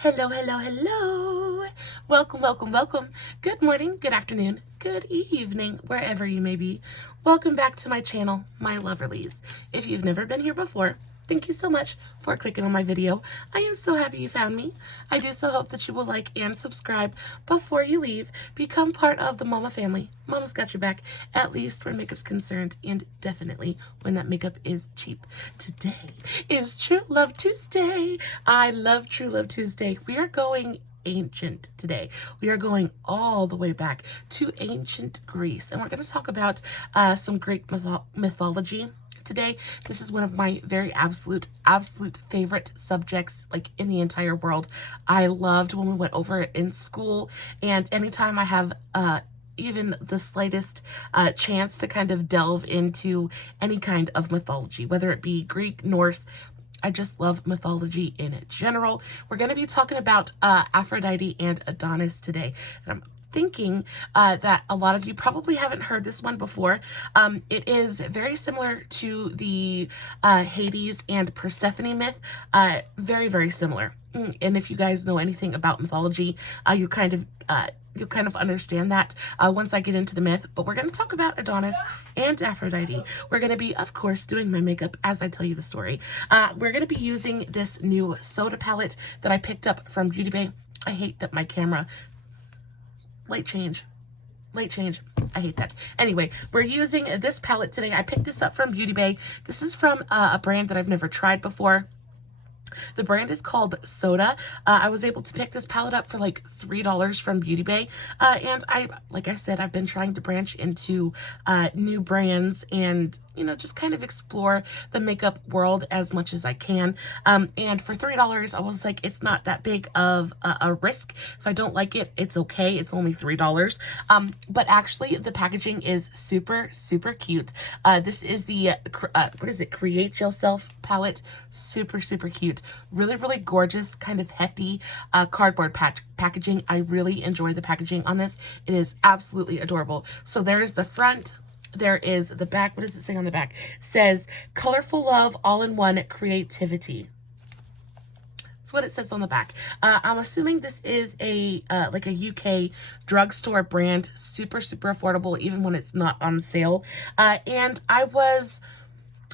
Hello, hello, hello. Welcome, welcome, welcome. Good morning, good afternoon, good evening, wherever you may be. Welcome back to my channel, my Loverlies. If you've never been here before, thank you so much for clicking on my video. I am so happy you found me. I do so hope that you will like and subscribe before you leave. Become part of the Mama family. Mama's got your back, at least where makeup's concerned, and definitely when that makeup is cheap. Today is True Love Tuesday. I love True Love Tuesday. We are going ancient today. We are going all the way back to ancient Greece, and we're going to talk about some Greek mythology today. This is one of my very absolute favorite subjects, like, in the entire world. I loved when we went over it in school, and anytime I have even the slightest chance to kind of delve into any kind of mythology, whether it be Greek, Norse, I just love mythology in general. We're going to be talking about Aphrodite and Adonis today. And I'm thinking that a lot of you probably haven't heard this one before. It is very similar to the Hades and Persephone myth. Very, very similar. And if you guys know anything about mythology, you'll kind of understand that once I get into the myth. But we're going to talk about Adonis and Aphrodite. We're going to be, of course, doing my makeup as I tell you the story. We're going to be using this new soda palette that I picked up from Beauty Bay. I hate that my camera... Light change. I hate that. Anyway, we're using this palette today. I picked this up from Beauty Bay. This is from a brand that I've never tried before. The brand is called Soda. I was able to pick this palette up for like $3 from Beauty Bay. And like I said, I've been trying to branch into new brands and, you know, just kind of explore the makeup world as much as I can. And for $3, I was like, it's not that big of a risk. If I don't like it, it's okay. It's only $3. But actually, the packaging is super, super cute. This is the, what is it? Create Yourself palette. Super, super cute. Really, really gorgeous, kind of hefty cardboard packaging. I really enjoy the packaging on this. It is absolutely adorable. So there is the front. There is the back. What does it say on the back? It says, colorful love, all-in-one creativity. That's what it says on the back. I'm assuming this is a like a UK drugstore brand. Super, super affordable, even when it's not on sale. And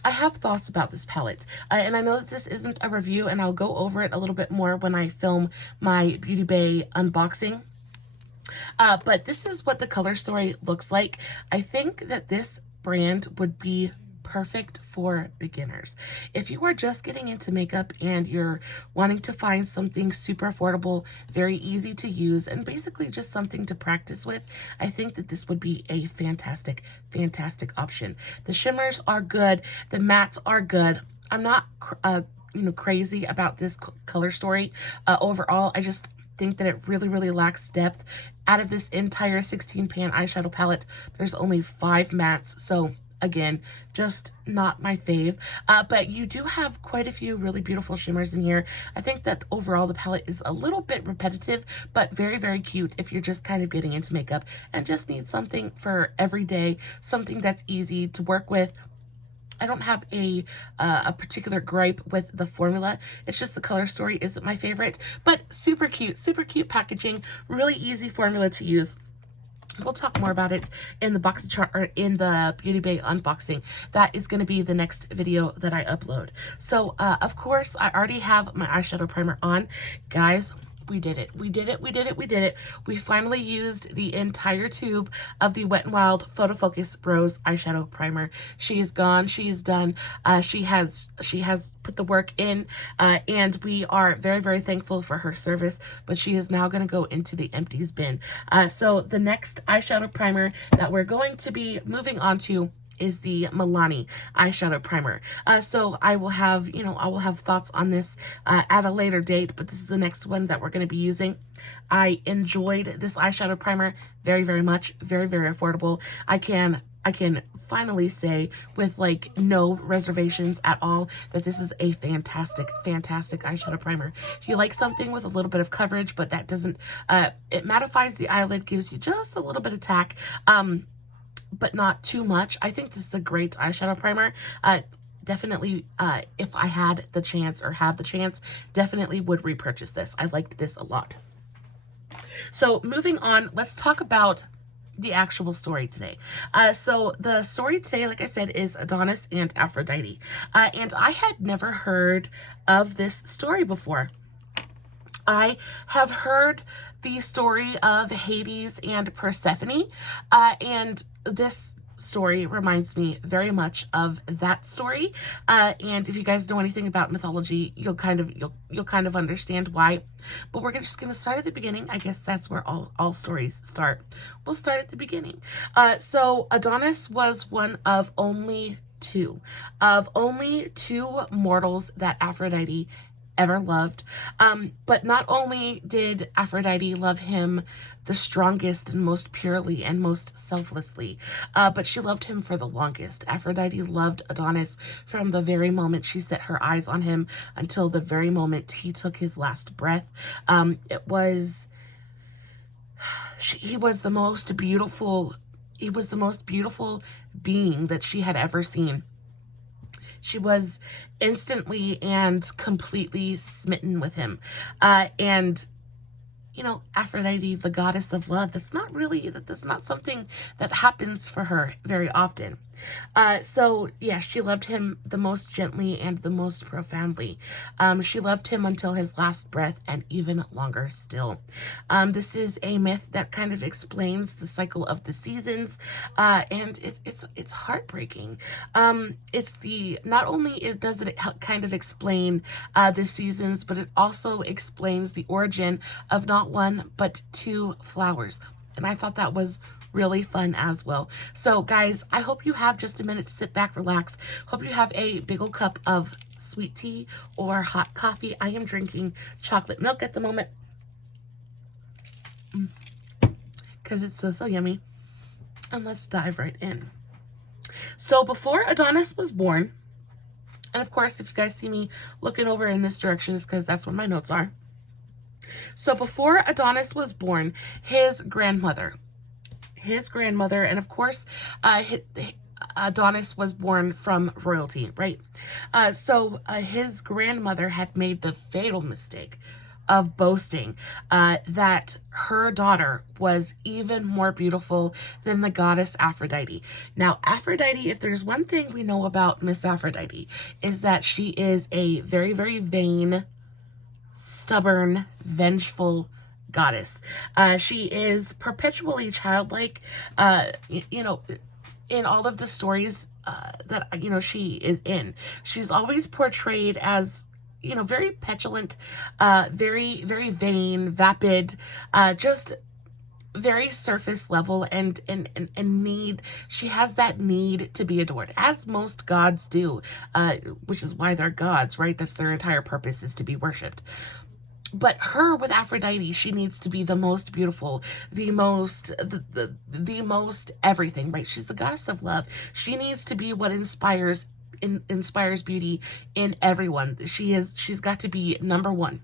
I have thoughts about this palette, and I know that this isn't a review, and I'll go over it a little bit more when I film my Beauty Bay unboxing. But this is what the color story looks like. I think that this brand would be perfect for beginners. If you are just getting into makeup and you're wanting to find something super affordable, very easy to use, and basically just something to practice with, I think that this would be a fantastic, fantastic option. The shimmers are good. The mattes are good. I'm not, crazy about this color story overall. I just think that it really, really lacks depth. Out of this entire 16-pan eyeshadow palette, there's only 5 mattes, so again, just not my fave. But you do have quite a few really beautiful shimmers in here. I think that overall the palette is a little bit repetitive, but very, very cute if you're just kind of getting into makeup and just need something for every day, something that's easy to work with. I don't have a particular gripe with the formula. It's just the color story isn't my favorite, but super cute packaging, really easy formula to use. We'll talk more about it in the box chart or in the Beauty Bay unboxing. That is going to be the next video that I upload. So, of course, I already have my eyeshadow primer on. Guys, we did it. We finally used the entire tube of the Wet n Wild Photo Focus Rose eyeshadow primer. She is gone. She is done. She has put the work in, and we are very, very thankful for her service, but she is now going to go into the empties bin. So the next eyeshadow primer that we're going to be moving on to is the Milani eyeshadow primer. So I will have, thoughts on this at a later date, but this is the next one that we're going to be using. I enjoyed this eyeshadow primer very, very much. Very, very affordable. I can finally say with like no reservations at all that this is a fantastic eyeshadow primer. If you like something with a little bit of coverage, but that doesn't, it mattifies the eyelid, gives you just a little bit of tack, but not too much. I think this is a great eyeshadow primer. definitely, if I had the chance or have the chance, definitely would repurchase this. I liked this a lot. So moving on, let's talk about the actual story today. So the story today, like I said, is Adonis and Aphrodite. And I had never heard of this story before. I have heard the story of Hades and Persephone, and this story reminds me very much of that story. And if you guys know anything about mythology, you'll kind of understand why. But we're just gonna start at the beginning. I guess that's where all stories start. We'll start at the beginning. So Adonis was one of only two mortals that Aphrodite ever loved. But not only did Aphrodite love him the strongest and most purely and most selflessly, but she loved him for the longest. Aphrodite loved Adonis from the very moment she set her eyes on him until the very moment he took his last breath. He was the most beautiful being that she had ever seen. She was instantly and completely smitten with him. And, you know, Aphrodite, the goddess of love, that's not something that happens for her very often. So yeah, she loved him the most gently and the most profoundly. She loved him until his last breath and even longer still. This is a myth that kind of explains the cycle of the seasons, and it's heartbreaking. Not only does it kind of explain the seasons, but it also explains the origin of not one but two flowers. And I thought that was really fun as well. So guys, I hope you have just a minute to sit back, relax. Hope you have a big old cup of sweet tea or hot coffee. I am drinking chocolate milk at the moment because it's so yummy. And let's dive right in. So before Adonis was born, and of course, if you guys see me looking over in this direction, it's because that's where my notes are. So before Adonis was born, his grandmother, and of course, Adonis was born from royalty, right? So his grandmother had made the fatal mistake of boasting that her daughter was even more beautiful than the goddess Aphrodite. Now, Aphrodite, if there's one thing we know about Miss Aphrodite, is that she is a very, very vain, stubborn, vengeful goddess. She is perpetually childlike. You know, in all of the stories that, you know, she is in, she's always portrayed as, you know, very petulant, very, very vain, vapid, just very surface level, and she has that need to be adored, as most gods do, which is why they're gods, right? That's their entire purpose, is to be worshipped. But her, with Aphrodite, she needs to be the most beautiful, the most everything, right? She's the goddess of love. She needs to be what inspires beauty in everyone. She's got to be number one.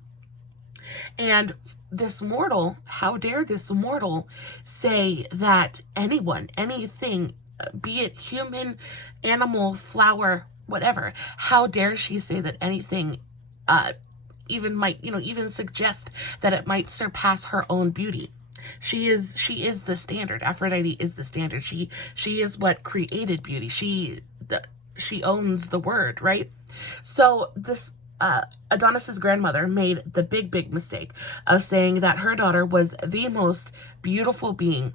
And this mortal, how dare this mortal say that anyone, anything, be it human, animal, flower, whatever, how dare she say that anything even might, you know, even suggest that it might surpass her own beauty. She is the standard. Aphrodite is the standard. She is what created beauty. She owns the word, right? So this Adonis's grandmother made the big mistake of saying that her daughter was the most beautiful being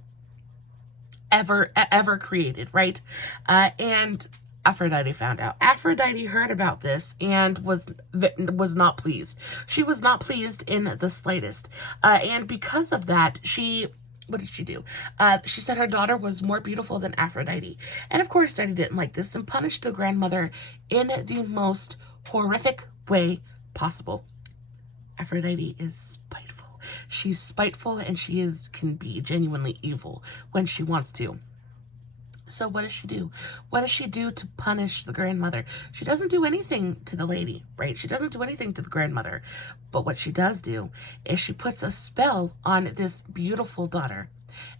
ever created, right? And Aphrodite found out. Aphrodite heard about this and was not pleased. She was not pleased in the slightest. And because of that, what did she do? She said her daughter was more beautiful than Aphrodite. And of course, Daddy didn't like this and punished the grandmother in the most horrific way possible. Aphrodite is spiteful. She's spiteful, and she can be genuinely evil when she wants to. So what does she do? What does she do to punish the grandmother? She doesn't do anything to the lady, right? She doesn't do anything to the grandmother. But what she does do is she puts a spell on this beautiful daughter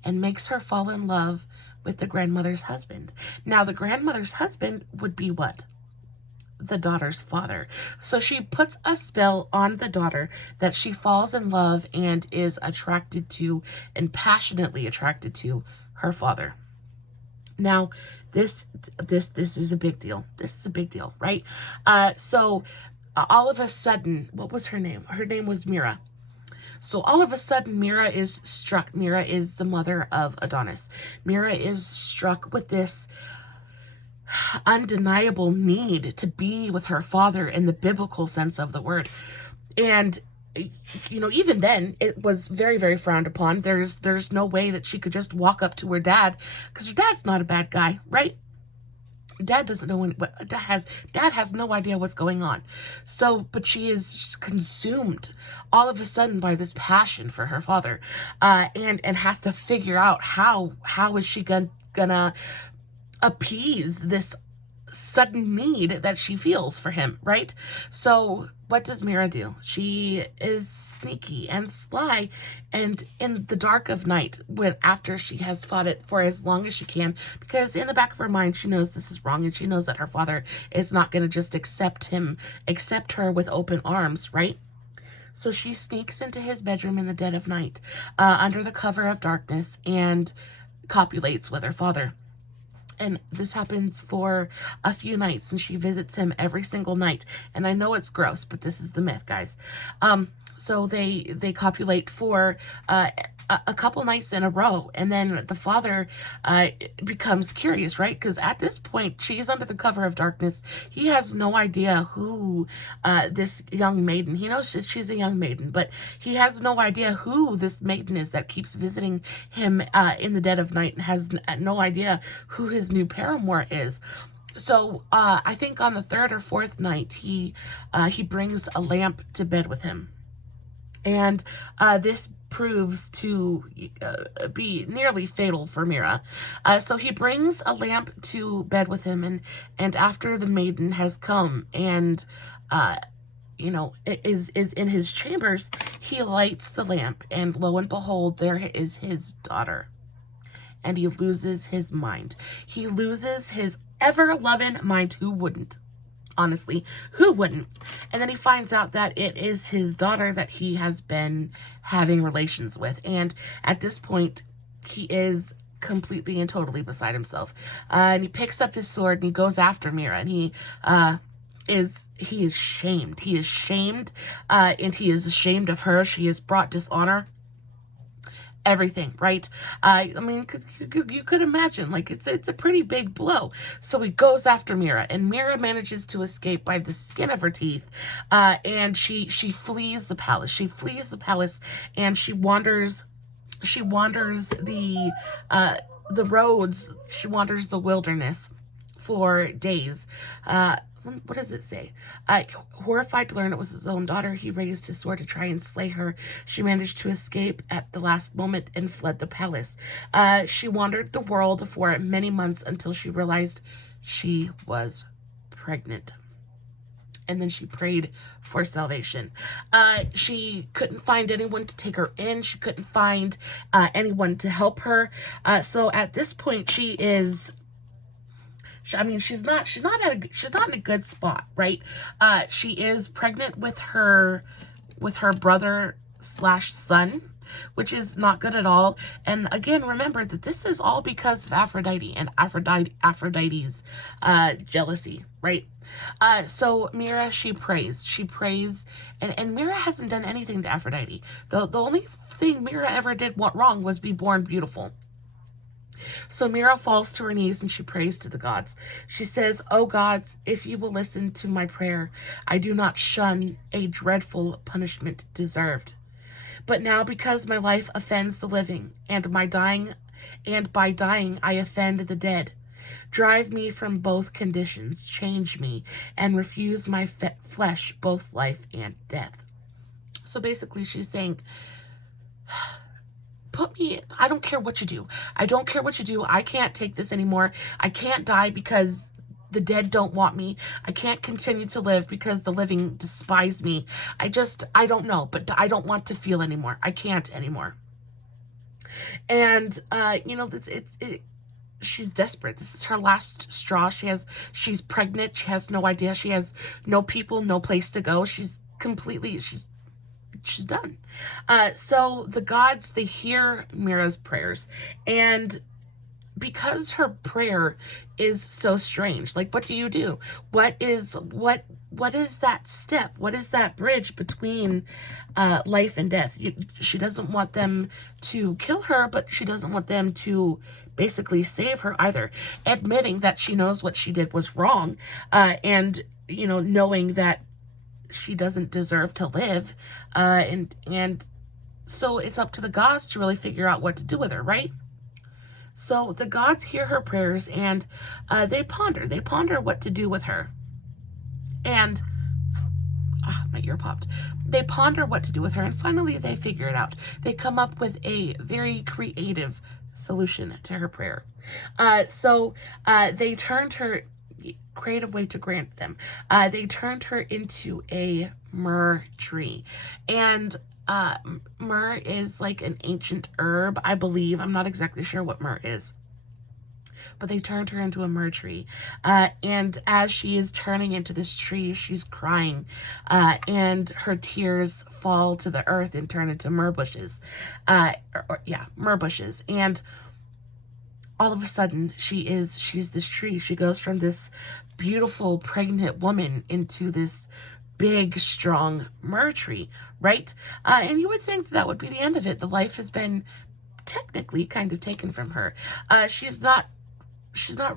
and makes her fall in love with the grandmother's husband. Now, the grandmother's husband would be what? the daughter's father. So she puts a spell on the daughter that she falls in love and is attracted to, and passionately attracted to, her father. Now, this is a big deal. This is a big deal, right? So all of a sudden, what was her name? Her name was Mira. So all of a sudden, Mira is struck. Mira is the mother of Adonis. Mira is struck with this undeniable need to be with her father in the biblical sense of the word. And you know, even then, it was very, very frowned upon. There's no way that she could just walk up to her dad, because her dad's not a bad guy, right? Dad doesn't know what dad has no idea what's going on. So, but she is just consumed all of a sudden by this passion for her father, and has to figure out how is she gonna appease this sudden need that she feels for him, right? So what does Mira do? She is sneaky and sly, and in the dark of night, when after she has fought it for as long as she can, because in the back of her mind she knows this is wrong, and she knows that her father is not going to just accept her with open arms, right? So she sneaks into his bedroom in the dead of night, under the cover of darkness, and copulates with her father. And this happens for a few nights, and she visits him every single night. And I know it's gross, but this is the myth, guys. So they copulate for a couple nights in a row, and then the father becomes curious, right? Because at this point, she's under the cover of darkness. He has no idea who this young maiden. He knows she's a young maiden, but he has no idea who this maiden is that keeps visiting him in the dead of night, and has no idea who his new paramour is. So I think on the third or fourth night, he brings a lamp to bed with him. And this proves to be nearly fatal for Mira. So he brings a lamp to bed with him, and after the maiden has come and you know, is in his chambers, he lights the lamp, and lo and behold, there is his daughter. And he loses his mind. He loses his ever-loving mind. Who wouldn't? Honestly, who wouldn't? And then he finds out that it is his daughter that he has been having relations with. And at this point, he is completely and totally beside himself. And he picks up his sword and he goes after Mira. And he is shamed. He is shamed, and he is ashamed of her. She has brought dishonor. Everything, right? I mean, you could imagine, like, it's a pretty big blow. So he goes after Mira, and Mira manages to escape by the skin of her teeth, and she flees the palace. She flees the palace, and she wanders the roads. She wanders the wilderness for days. What does it say? Horrified to learn it was his own daughter, he raised his sword to try and slay her. She managed to escape at the last moment and fled the palace. She wandered the world for many months until she realized she was pregnant. And then she prayed for salvation. She couldn't find anyone to take her in. She couldn't find anyone to help her. So at this point, she is... I mean, she's not in a good spot, right? She is pregnant with her brother / son, which is not good at all. And again, remember that this is all because of Aphrodite and Aphrodite's jealousy, right? So Mira, she prays, and Mira hasn't done anything to Aphrodite. The only thing Mira ever did wrong was be born beautiful. So Mira falls to her knees and she prays to the gods. She says, "O gods, if you will listen to my prayer, I do not shun a dreadful punishment deserved. But now, because my life offends the living, and by dying I offend the dead, drive me from both conditions, change me, and refuse my flesh both life and death." So basically she's saying, put me, I don't care what you do. I don't care what you do. I can't take this anymore. I can't die because the dead don't want me. I can't continue to live because the living despise me. I don't know, but I don't want to feel anymore. I can't anymore. And, you know, she's desperate. This is her last straw. She's pregnant. She has no idea. She has no people, no place to go. She's done. So the gods, they hear Mira's prayers, and because her prayer is so strange, like, what do you do? What is that step? What is that bridge between life and death? She doesn't want them to kill her, but she doesn't want them to basically save her either, admitting that she knows what she did was wrong, and, you know, knowing that she doesn't deserve to live, and so it's up to the gods to really figure out what to do with her, right? So the gods hear her prayers, and they ponder what to do with her. And my ear popped. They ponder what to do with her, and finally they figure it out. They come up with a very creative solution to her prayer. So they turned her, creative way to grant them. They turned her into a myrrh tree, and myrrh is like an ancient herb, I believe. I'm not exactly sure what myrrh is, but they turned her into a myrrh tree. And as she is turning into this tree, she's crying, and her tears fall to the earth and turn into myrrh bushes. Myrrh bushes. And all of a sudden, she's this tree. She goes from this beautiful pregnant woman into this big, strong myrrh tree, right? And you would think that would be the end of it. The life has been technically kind of taken from her. She's not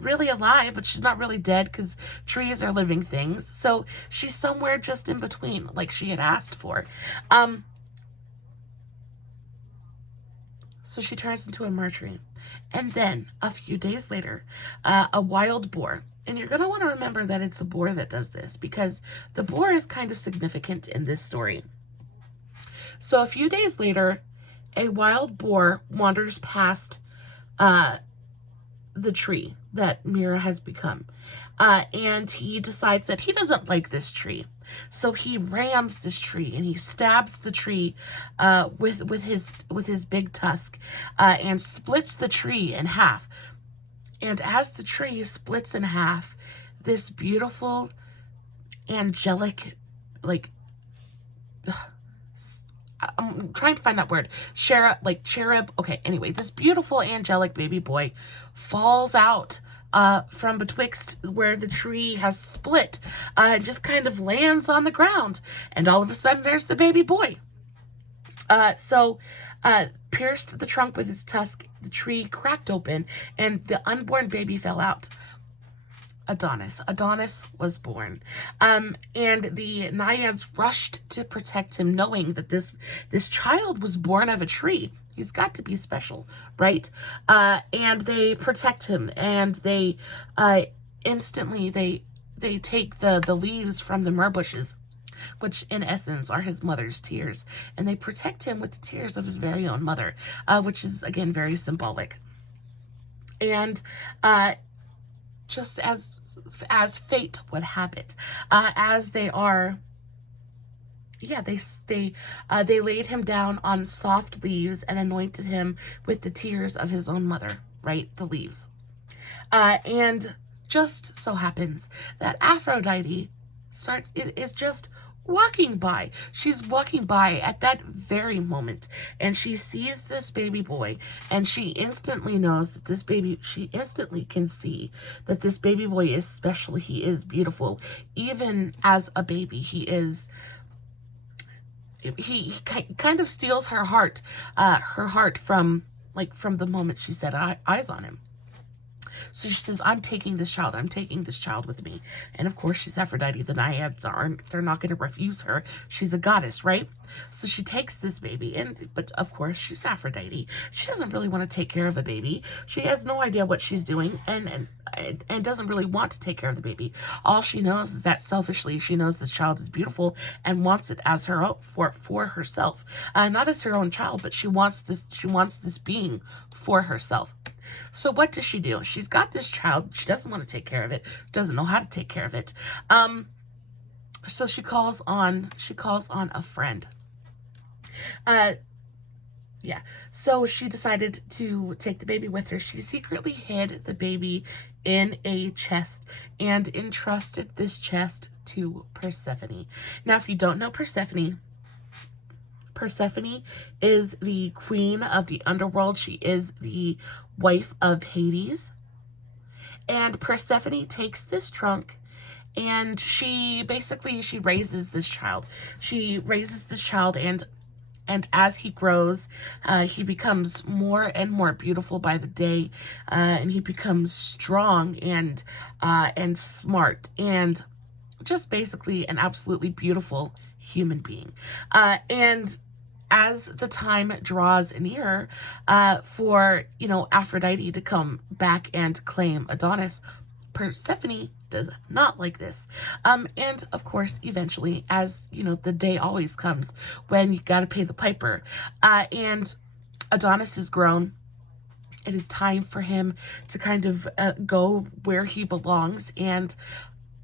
really alive, but she's not really dead, because trees are living things. So she's somewhere just in between, like she had asked for. So she turns into a myrrh tree. And then a few days later, a wild boar. And you're going to want to remember that it's a boar that does this, because the boar is kind of significant in this story. So a few days later, a wild boar wanders past the tree that Mira has become. And he decides that he doesn't like this tree. So he rams this tree, and he stabs the tree with his big tusk, and splits the tree in half. And as the tree splits in half, this beautiful, angelic, like, I'm trying to find that word, cherub. Okay, anyway, this beautiful, angelic baby boy falls out from betwixt where the tree has split, and just kind of lands on the ground. And all of a sudden, there's the baby boy. Pierced the trunk with his tusk, the tree cracked open, and the unborn baby fell out. Adonis was born. And the naiads rushed to protect him, knowing that this child was born of a tree. He's got to be special, right? And they protect him, and they instantly they take the leaves from the myrrh bushes, which in essence are his mother's tears, and they protect him with the tears of his very own mother, which is, again, very symbolic. And just as fate would have it, as they are, they laid him down on soft leaves and anointed him with the tears of his own mother, right? The leaves. And just so happens that Aphrodite is just walking by. She's walking by at that very moment, and she sees this baby boy, and she instantly knows that she instantly can see that this baby boy is special. He is beautiful. Even as a baby, he kind of steals her heart from the moment she set eyes on him. So she says, I'm taking this child with me. And of course, she's Aphrodite. The naiads they're not going to refuse her. She's a goddess, right? So she takes this baby, but of course, she's Aphrodite. She doesn't really want to take care of a baby. She has no idea what she's doing, and doesn't really want to take care of the baby. All she knows is that selfishly, she knows this child is beautiful and wants it as her own, for herself. Not as her own child, but she wants this being for herself. So what does she do? She's got this child. She doesn't want to take care of it. Doesn't know how to take care of it. So she calls on a friend. Yeah, so she decided to take the baby with her. She secretly hid the baby in a chest and entrusted this chest to Persephone. Now, if you don't know Persephone, Persephone is the queen of the underworld. She is the wife of Hades. And Persephone takes this trunk and she raises this child. She raises this child, and as he grows, he becomes more and more beautiful by the day, and he becomes strong and smart and just basically an absolutely beautiful human being. And as the time draws nearer for, Aphrodite to come back and claim Adonis, Persephone does not like this. And of course, eventually, as the day always comes when you got to pay the piper, and Adonis is grown. It is time for him to kind of go where he belongs, and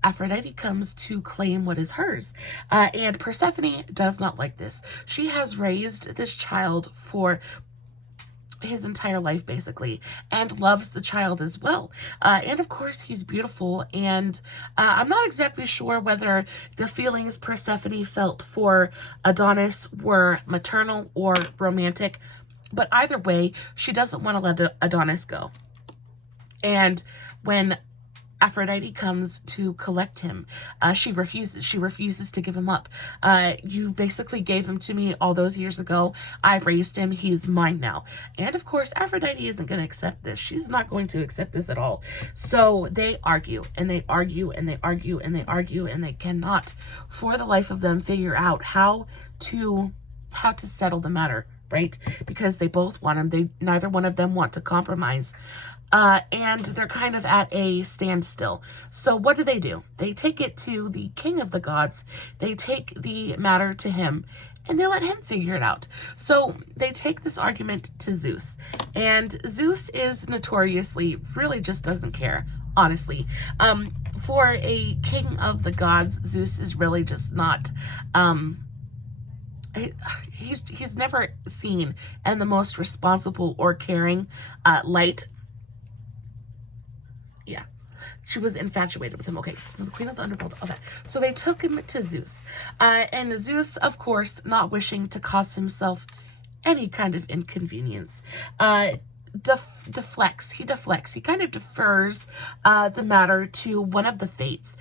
Aphrodite comes to claim what is hers. And Persephone does not like this. She has raised this child for his entire life, basically, and loves the child as well. And of course, he's beautiful, and I'm not exactly sure whether the feelings Persephone felt for Adonis were maternal or romantic, but either way, she doesn't want to let Adonis go. And when Aphrodite comes to collect him, she refuses. She refuses to give him up. You basically gave him to me all those years ago. I raised him. He's mine now. And of course, Aphrodite isn't going to accept this. She's not going to accept this at all. So they argue, and they argue, and they argue, and they argue, and they cannot, for the life of them, figure out how to settle the matter, right? Because they both want him. Neither one of them want to compromise. And they're kind of at a standstill. So what do? They take it to the king of the gods. They take the matter to him, and they let him figure it out. So they take this argument to Zeus. And Zeus is notoriously, really just doesn't care, honestly. For a king of the gods, Zeus is really just not... he's never seen in the most responsible or caring light. Yeah, she was infatuated with him. Okay, so the queen of the underworld, all that. So they took him to Zeus. And Zeus, of course, not wishing to cause himself any kind of inconvenience, deflects. He kind of defers the matter to one of the fates.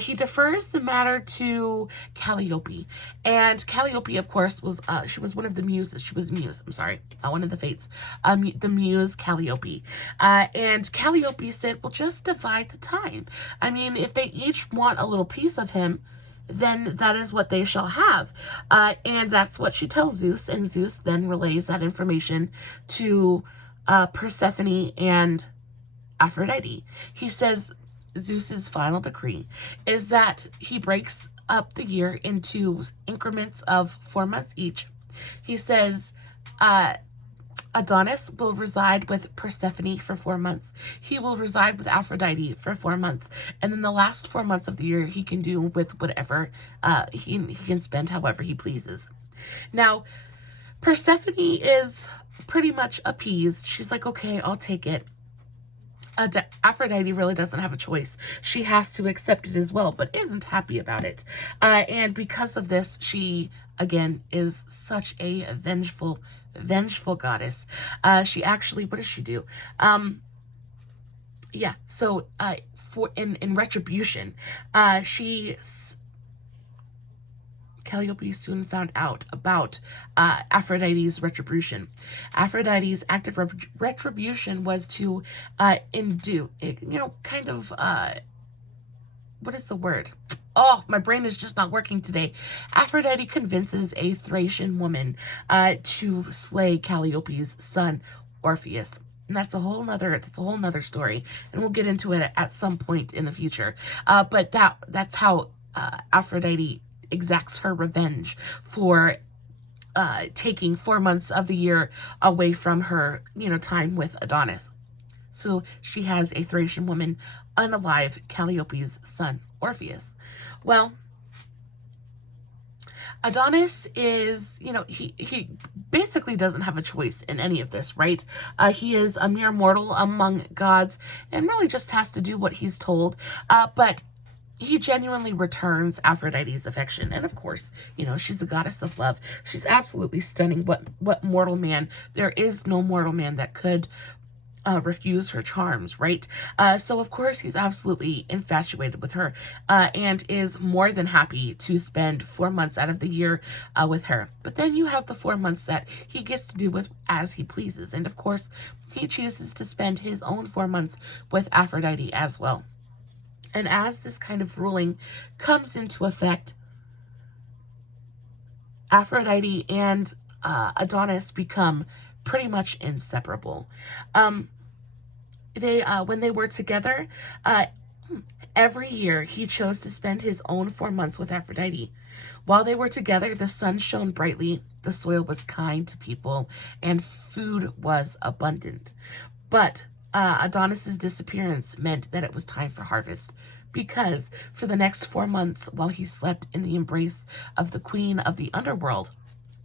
He defers the matter to Calliope. And Calliope, of course, she was one of the muses. She was Muse. I'm sorry, not one of the fates. The muse Calliope. And Calliope said, well, just divide the time. I mean, if they each want a little piece of him, then that is what they shall have. And that's what she tells Zeus. And Zeus then relays that information to Persephone and Aphrodite. He says Zeus's final decree is that he breaks up the year into increments of 4 months each. He says Adonis will reside with Persephone for 4 months. He will reside with Aphrodite for 4 months. And then the last 4 months of the year he can do with whatever, he can spend however he pleases. Now, Persephone is pretty much appeased. She's like, okay, I'll take it. Aphrodite really doesn't have a choice. She has to accept it as well, but isn't happy about it. And because of this, she, again, is such a vengeful goddess. She actually, what does she do? Yeah, so in retribution, Calliope soon found out about Aphrodite's retribution. Aphrodite's act of retribution was to induce, what is the word? Oh, my brain is just not working today. Aphrodite convinces a Thracian woman to slay Calliope's son, Orpheus. And that's a whole nother story. And we'll get into it at some point in the future. But that's how Aphrodite exacts her revenge for taking 4 months of the year away from her, time with Adonis. So she has a Thracian woman unalive Calliope's son, Orpheus. Well, Adonis is, you know, he basically doesn't have a choice in any of this, right? He is a mere mortal among gods and really just has to do what he's told. But he genuinely returns Aphrodite's affection. And of course, you know, she's the goddess of love. She's absolutely stunning. What mortal man, there is no mortal man that could refuse her charms, right? So of course he's absolutely infatuated with her and is more than happy to spend 4 months out of the year with her. But then you have the 4 months that he gets to do with as he pleases. And of course, he chooses to spend his own 4 months with Aphrodite as well. And as this kind of ruling comes into effect, Aphrodite and Adonis become pretty much inseparable. When they were together, every year he chose to spend his own 4 months with Aphrodite. While they were together, the sun shone brightly, the soil was kind to people, and food was abundant. But Adonis's disappearance meant that it was time for harvest, because for the next 4 months, while he slept in the embrace of the queen of the underworld,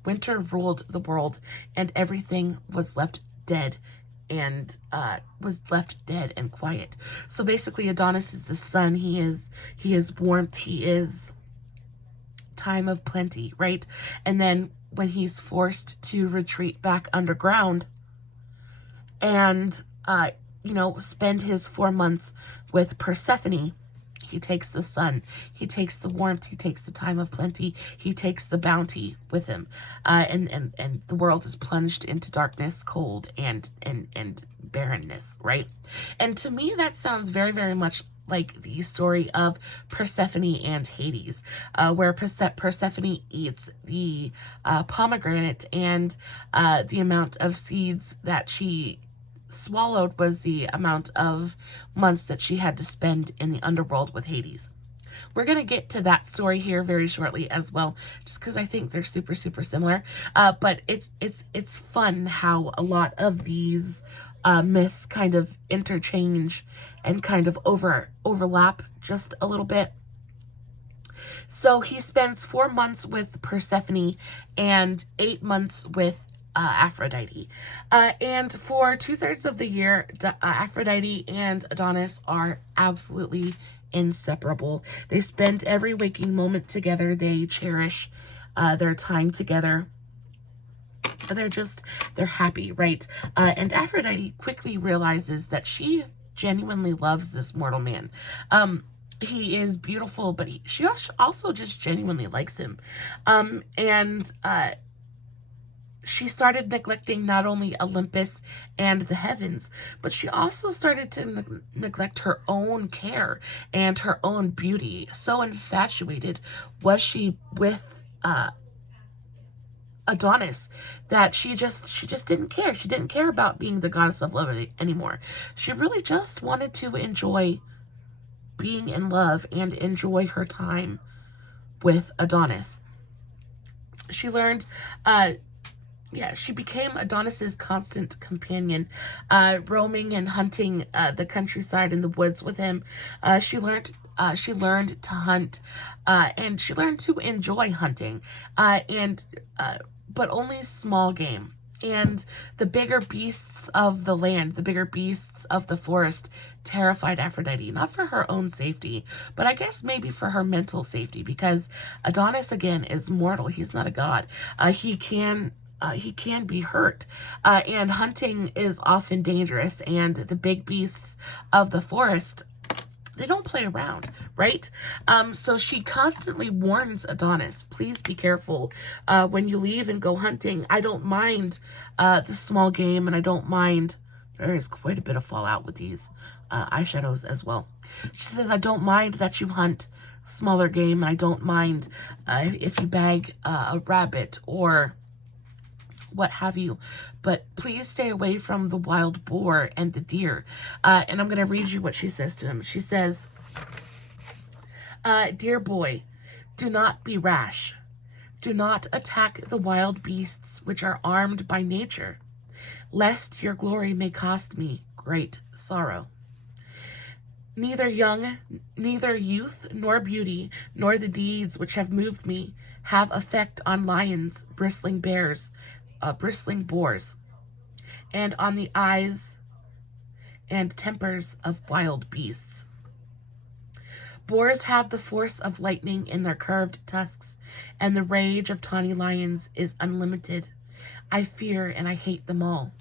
winter ruled the world, and everything was left dead and quiet. So basically, Adonis is the sun. He is warmth. He is time of plenty, right? And then when he's forced to retreat back underground and you know, spend his 4 months with Persephone, he takes the sun, he takes the warmth, he takes the time of plenty, he takes the bounty with him, and the world is plunged into darkness, cold, and barrenness, right? And to me, that sounds very, very much like the story of Persephone and Hades, where Persephone eats the pomegranate, and the amount of seeds that she swallowed was the amount of months that she had to spend in the underworld with Hades. We're going to get to that story here very shortly as well, just because I think they're super, super similar. But it's fun how a lot of these myths kind of interchange and kind of overlap just a little bit. So he spends 4 months with Persephone and 8 months with Aphrodite. And for 2/3 of the year, Aphrodite and Adonis are absolutely inseparable. They spend every waking moment together. They cherish their time together. They're happy, right? And Aphrodite quickly realizes that she genuinely loves this mortal man. He is beautiful, but she also just genuinely likes him. She started neglecting not only Olympus and the heavens, but she also started to neglect her own care and her own beauty. So infatuated was she with Adonis that she just didn't care. She didn't care about being the goddess of love anymore. She really just wanted to enjoy being in love and enjoy her time with Adonis. She learned she became Adonis's constant companion, roaming and hunting the countryside and the woods with him. She learned to hunt, and she learned to enjoy hunting, but only small game. And the bigger beasts of the land, the bigger beasts of the forest, terrified Aphrodite, not for her own safety, but I guess maybe for her mental safety, because Adonis, again, is mortal. He's not a god. He can be hurt, and hunting is often dangerous, and the big beasts of the forest, they don't play around, right? So she constantly warns Adonis, please be careful when you leave and go hunting. I don't mind the small game, and I don't mind, there is quite a bit of fallout with these eyeshadows as well. She says, I don't mind that you hunt smaller game, and I don't mind if you bag a rabbit or what have you, but please stay away from the wild boar and the deer. And I'm going to read you what she says to him. She says, dear boy, do not be rash. Do not attack the wild beasts which are armed by nature, lest your glory may cost me great sorrow. Neither youth, nor beauty, nor the deeds which have moved me have effect on lions, bristling boars, and on the eyes and tempers of wild beasts. Boars have the force of lightning in their curved tusks, and the rage of tawny lions is unlimited. I fear and I hate them all.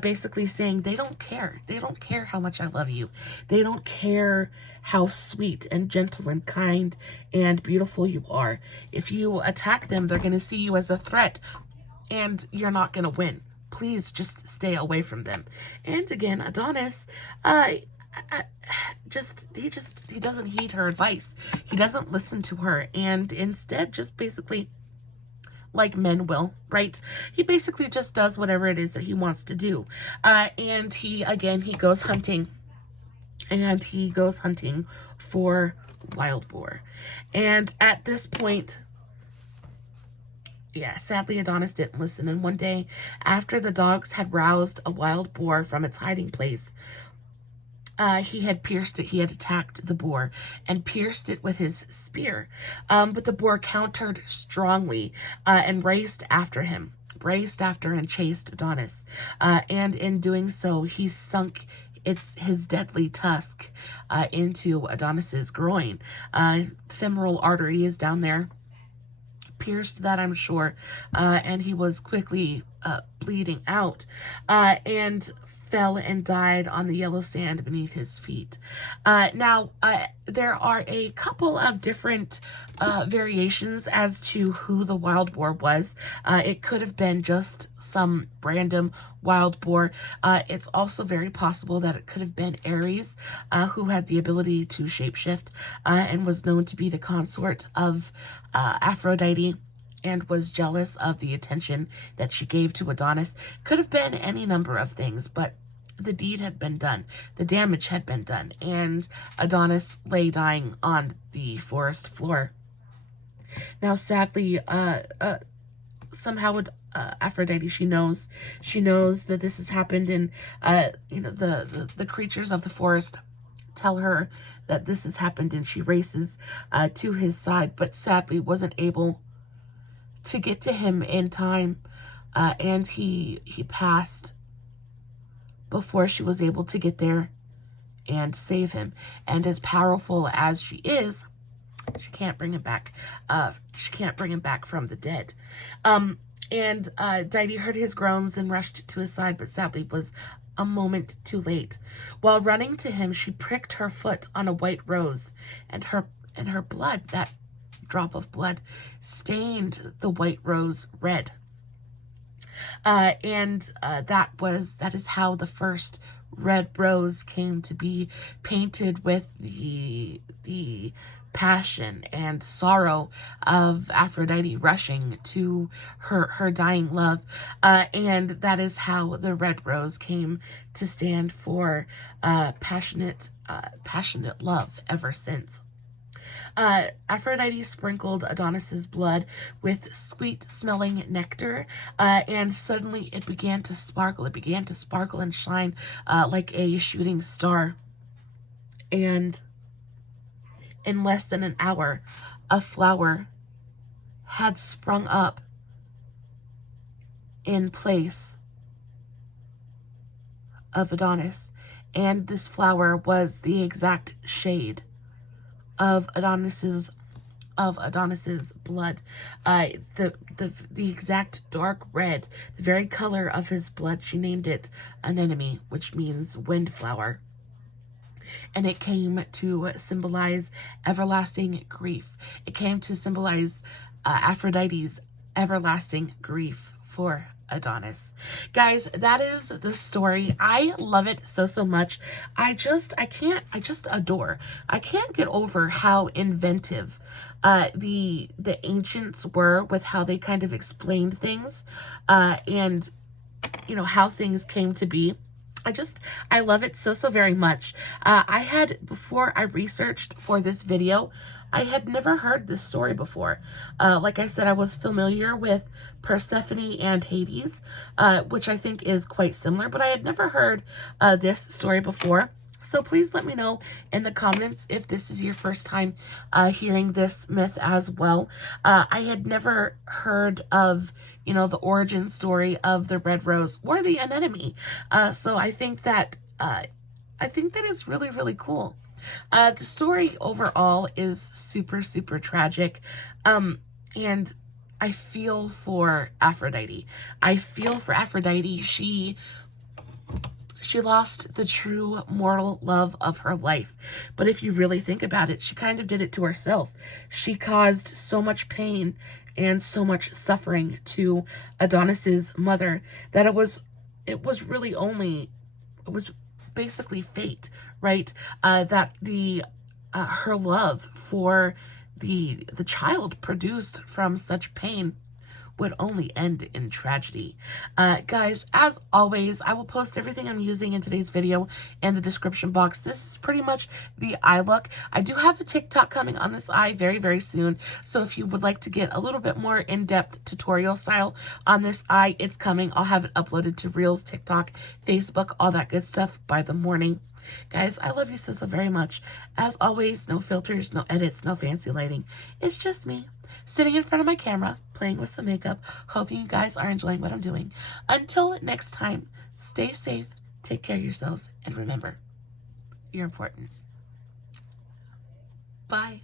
Basically saying they don't care. They don't care how much I love you. They don't care how sweet and gentle and kind and beautiful you are. If you attack them, they're going to see you as a threat, and you're not going to win. Please just stay away from them. And again, Adonis, he doesn't heed her advice. He doesn't listen to her, and instead just basically, like men will, right? He basically just does whatever it is that he wants to do. And he goes hunting. And he goes hunting for wild boar. And at this point, yeah, sadly, Adonis didn't listen. And one day, after the dogs had roused a wild boar from its hiding place, he had pierced it. He had attacked the boar and pierced it with his spear. But the boar countered strongly and raced after and chased Adonis. And in doing so, he sunk his deadly tusk into Adonis's groin. Femoral artery is down there. Pierced that, I'm sure. And he was quickly bleeding out. And fell and died on the yellow sand beneath his feet. Now, there are a couple of different variations as to who the wild boar was. It could have been just some random wild boar. It's also very possible that it could have been Ares, who had the ability to shapeshift and was known to be the consort of Aphrodite, and was jealous of the attention that she gave to Adonis. Could have been any number of things, but the deed had been done. The damage had been done, and Adonis lay dying on the forest floor. Now, sadly, somehow Aphrodite, she knows that this has happened, and the creatures of the forest tell her that this has happened, and she races to his side, but sadly wasn't able to get to him in time, and he passed before she was able to get there and save him. And as powerful as she is, she can't bring him back. She can't bring him back from the dead. And Dido heard his groans and rushed to his side, but sadly was a moment too late. While running to him, she pricked her foot on a white rose, and her blood, that drop of blood, stained the white rose red. That is how the first red rose came to be painted with the passion and sorrow of Aphrodite rushing to her dying love. And that is how the red rose came to stand for passionate love ever since. Aphrodite sprinkled Adonis's blood with sweet-smelling nectar, and suddenly it began to sparkle. It began to sparkle and shine like a shooting star. And in less than an hour, a flower had sprung up in place of Adonis, and this flower was the exact shade of Adonis's blood, the exact dark red, the very color of his blood. She named it anemone, which means windflower, and it came to symbolize everlasting grief. It came to symbolize Aphrodite's everlasting grief for Adonis. Guys, that is the story. I love it so much. I just adore. I can't get over how inventive the ancients were with how they kind of explained things, and how things came to be. I love it so very much. Before I researched for this video, I had never heard this story before. Like I said, I was familiar with Persephone and Hades, which I think is quite similar, but I had never heard this story before. So please let me know in the comments if this is your first time hearing this myth as well. I had never heard of, you know, the origin story of the red rose or the anemone. So I think that it's really, really cool. The story overall is super, super tragic. And I feel for Aphrodite. I feel for Aphrodite. She lost the true mortal love of her life. But if you really think about it, she kind of did it to herself. She caused so much pain and so much suffering to Adonis's mother that it was really only, it was basically fate, right? That her love for the child produced from such pain would only end in tragedy. Guys, as always, I will post everything I'm using in today's video in the description box. This is pretty much the eye look. I do have a TikTok coming on this eye very, very soon. So if you would like to get a little bit more in-depth tutorial style on this eye, it's coming. I'll have it uploaded to Reels, TikTok, Facebook, all that good stuff by the morning. Guys, I love you so, so very much. As always, no filters, no edits, no fancy lighting. It's just me sitting in front of my camera, playing with some makeup, hoping you guys are enjoying what I'm doing. Until next time, stay safe, take care of yourselves, and remember, you're important. Bye.